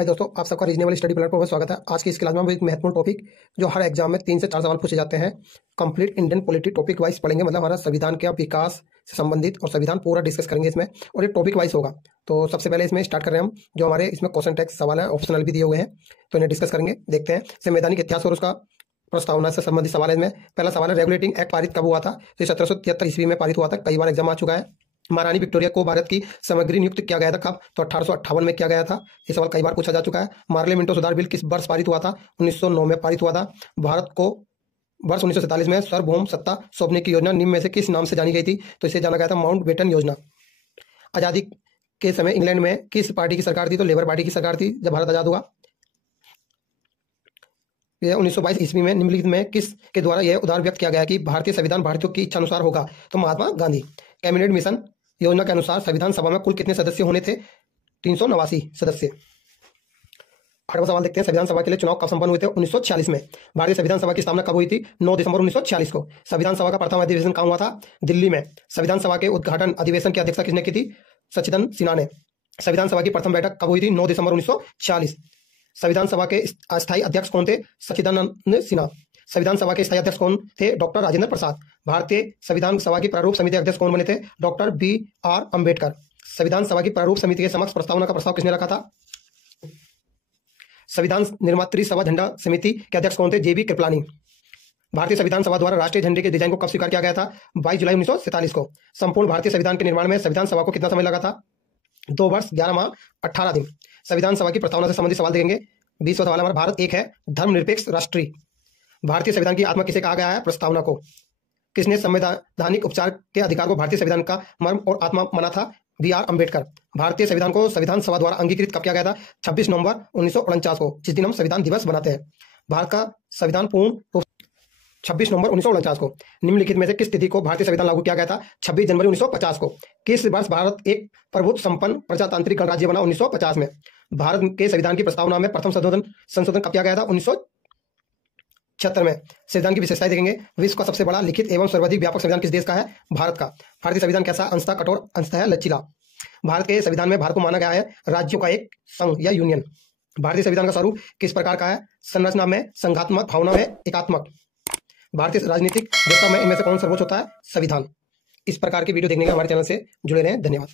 हाय दोस्तों, आप सबका रीजनेबल स्टडी प्लान पर बहुत स्वागत है। आज की इस क्लास में हम एक महत्वपूर्ण टॉपिक जो हर एग्जाम में 3 से 4 सवाल पूछे जाते हैं, complete Indian polity topic wise पढ़ेंगे। मतलब हमारा संविधान के विकास से संबंधित और संविधान पूरा डिस्कस करेंगे इसमें, और ये टॉपिक वाइज होगा। तो सबसे पहले इसमें स्टार्ट कर रहे हैं हम, जो हमारे इसमें क्वेश्चन टैक्स सवाल है, ऑप्शनल भी दिए हुए हैं, तो इन्हें डिस्कस करेंगे। देखते हैं संवैधानिक इतिहास और उसका प्रस्तावना से संबंधित सवाल है इसमें। पहला सवाल है, रेगुलेटिंग एक्ट पारित कब हुआ था? तो 1773 ईस्वी में पारित हुआ था, कई बार एग्जाम आ चुका है। महारानी विक्टोरिया को भारत की समग्री नियुक्त किया गया था कब? तो 1858 में किया गया था। ये सवाल कई बार पूछा जा चुका है। मार्ले मिंटो सुधार बिल किस वर्ष पारित हुआ था? 1909 में पारित हुआ था। भारत को वर्ष 1947 में सार्वभौम सत्ता सौंपने की योजना निम्न में से किस नाम से जानी गई थी? तो इसे जाना गया था माउंटबेटन योजना। आजादी के समय इंग्लैंड में किस पार्टी की सरकार थी? तो लेबर पार्टी की सरकार थी जब भारत आजाद हुआ। 1922 ईस्वी में निम्नलिखित में किस के द्वारा यह उदार व्यक्त किया गया कि भारतीय संविधान भारतीयों की इच्छा अनुसार होगा? तो महात्मा गांधी। कैबिनेट मिशन योजना के अनुसार संविधान सभा में कुल कितने सदस्य होने थे? 389 सदस्य। 8वां सवाल देखते हैं, संविधान सभा के लिए चुनाव कब संपन्न हुए थे? 1946 में। भारतीय संविधान सभा की स्थापना कब हुई थी? 9 दिसंबर 1946 को। संविधान सभा का प्रथम अधिवेशन कहाँ हुआ था? दिल्ली में। संविधान सभा के उद्घाटन अधिवेशन की अध्यक्षता किसने की थी? सचिदन सिन्हा ने। संविधान सभा की प्रथम बैठक कब हुई थी? 9 दिसंबर 1946। संविधान सभा के अस्थायी अध्यक्ष कौन थे? सचिदानंद सिन्हा। संविधान सभा के स्थायी अध्यक्ष कौन थे? डॉक्टर राजेंद्र प्रसाद। भारतीय संविधान सभा की प्रारूप समिति अध्यक्ष कौन बने थे? Doctor BR Ambedkar. संविधान सभा की प्रारूप समिति के समक्ष प्रस्तावना का प्रस्ताव किसने रखा था? संविधान निर्मात्री सभा झंडा समिति के अध्यक्ष कौन थे? JB कृपलानी। भारतीय संविधान सभा द्वारा राष्ट्रीय झंडे के डिजाइन को कब स्वीकार किया गया था? 22 जुलाई 1947 को। संपूर्ण भारतीय संविधान के निर्माण में संविधान सभा को कितना समय लगा था? 2 वर्ष 11 माह 18 दिन। संविधान सभा की प्रस्तावना से संबंधित सवाल देंगे। 20वां सवाल हमारा, भारत एक है धर्मनिरपेक्ष राष्ट्रीय। भारतीय संविधान की आत्मा किसे कहा गया है? प्रस्तावना को। किसने संवैधानिक उपचार के अधिकार को भारतीय संविधान का मर्म और आत्मा माना था? BR अम्बेडकर। भारतीय संविधान को संविधान सभा द्वारा अंगीकृत कब किया गया था? 26 नवंबर 1949 को, जिस दिन हम संविधान दिवस मनाते हैं। भारत का संविधान पूर्ण रूप 26 नवंबर 1949 को। निम्नलिखित में से किस तिथि को भारतीय संविधान लागू किया गया था? 26 जनवरी 1950 को। किस वर्ष भारत एक प्रभुत्व संपन्न प्रजातांत्रिक गणराज्य बना? 1950 में। भारत के संविधान की प्रस्तावना में प्रथम संशोधन कब किया गया था? 1976 में। संविधान की विशेषताएं देखेंगे। विश्व का सबसे बड़ा लिखित एवं सर्वाधिक व्यापक संविधान किस देश का है? भारत का। भारतीय संविधान कैसा? अंशतः कठोर, अंशतः है लचीला। भारत के संविधान में भारत को माना गया है राज्यों का एक संघ या यूनियन। भारतीय संविधान का स्वरूप किस प्रकार का है? संरचना में संघात्मक, भावना में एकात्मक। भारतीय राजनीतिक व्यवस्था में इनमें से कौन सर्वोच्च होता है? संविधान। इस प्रकार की वीडियो देखने के लिए हमारे चैनल से जुड़े रहें। धन्यवाद।